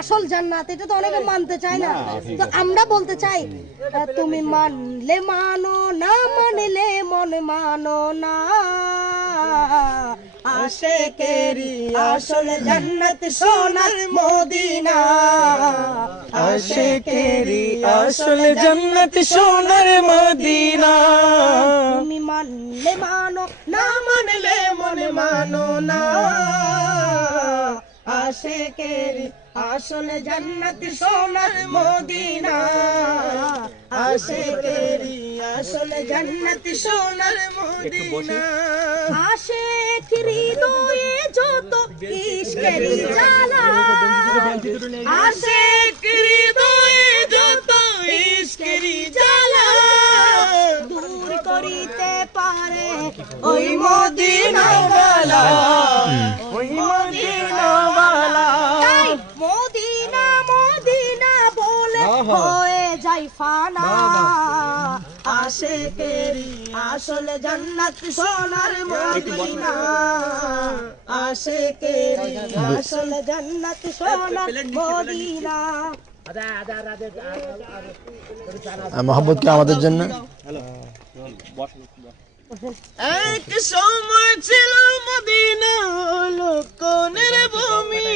আসল জান্নাত এটা তো অনেকে মানতে চায় না। তো আমরা বলতে চাই তুমি মানলে মানো না মানলে মন মানো না। আশেকেরি আসল জান্নাত সোনার মদিনা। আশেকেরি আসল জান্নাত সোনার মদিনা। তুমি মানলে মানো না মানলে মনে মানো না। আশেকেরি আসলে সোনার মদিনা। আশেকেরি আসলে জান্নাত সোনার মদিনা। আশেক যত ইশকেরি যত দূর করিতে পারে ওই মদিনাওয়ালা হয়ে যাই ফানা আশেকেরি আসলে জান্নাত সোনার মদিনা আশেকেরি আসলে জান্নাত সোনার মদিনা মোহাম্মদ কি আমাদের জন্য এক সময় ছিল মদিনা হলো কোনের ভূমি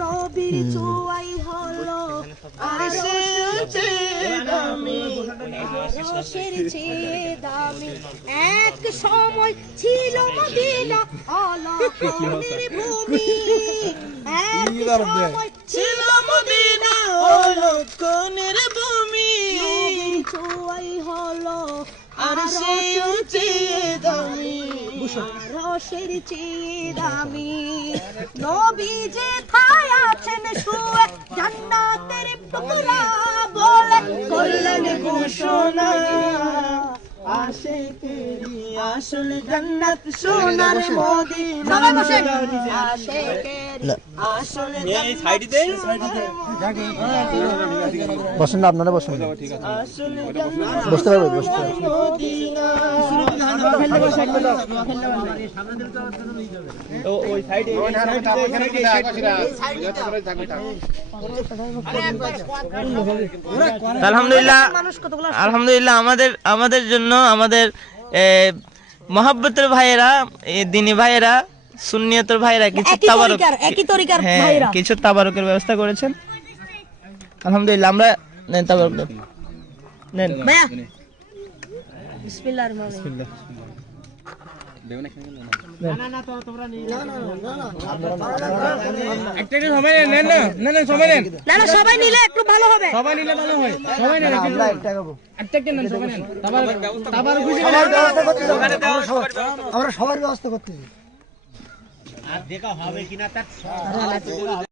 নবীর আরশের চেয়ে দামি এক সময় ছিল মদিনা এক সময় ছিল মদিনা হলো কোনের ভূমি চুয়াই হলো আর সে উঁচে দামি রসের চেয়ে দামি। নবী যে থায় আছেন শুয়ে জান্নাতের টুকরা করলেন ঘোষণা। আশেকেরি আসল জন্নত সোনার মদিনা সবাই বসেন না আপনারা বসেন। বসতে পারবে বসতে আলহামদুলিল্লাহ আলহামদুলিল্লাহ আমাদের আমাদের জন্য আমাদের মহাব্বতের ভাইয়েরা এ, দিনী ভাইয়েরা সুন্নিয়তের ভাইয়েরা কিছু তাবারক একই তরিকার হ্যাঁ ভাইরা। কিছু তাবারকের ব্যবস্থা করেছেন। আলহামদুলিল্লাহ আমরা নেন তাবারক নেন। নেন। ভাইয়া। বিসমিল্লাহির রহমানির রহিম। না না সবাই নিলে একটু ভালো হবে আমরা সবার ব্যবস্থা করতেছি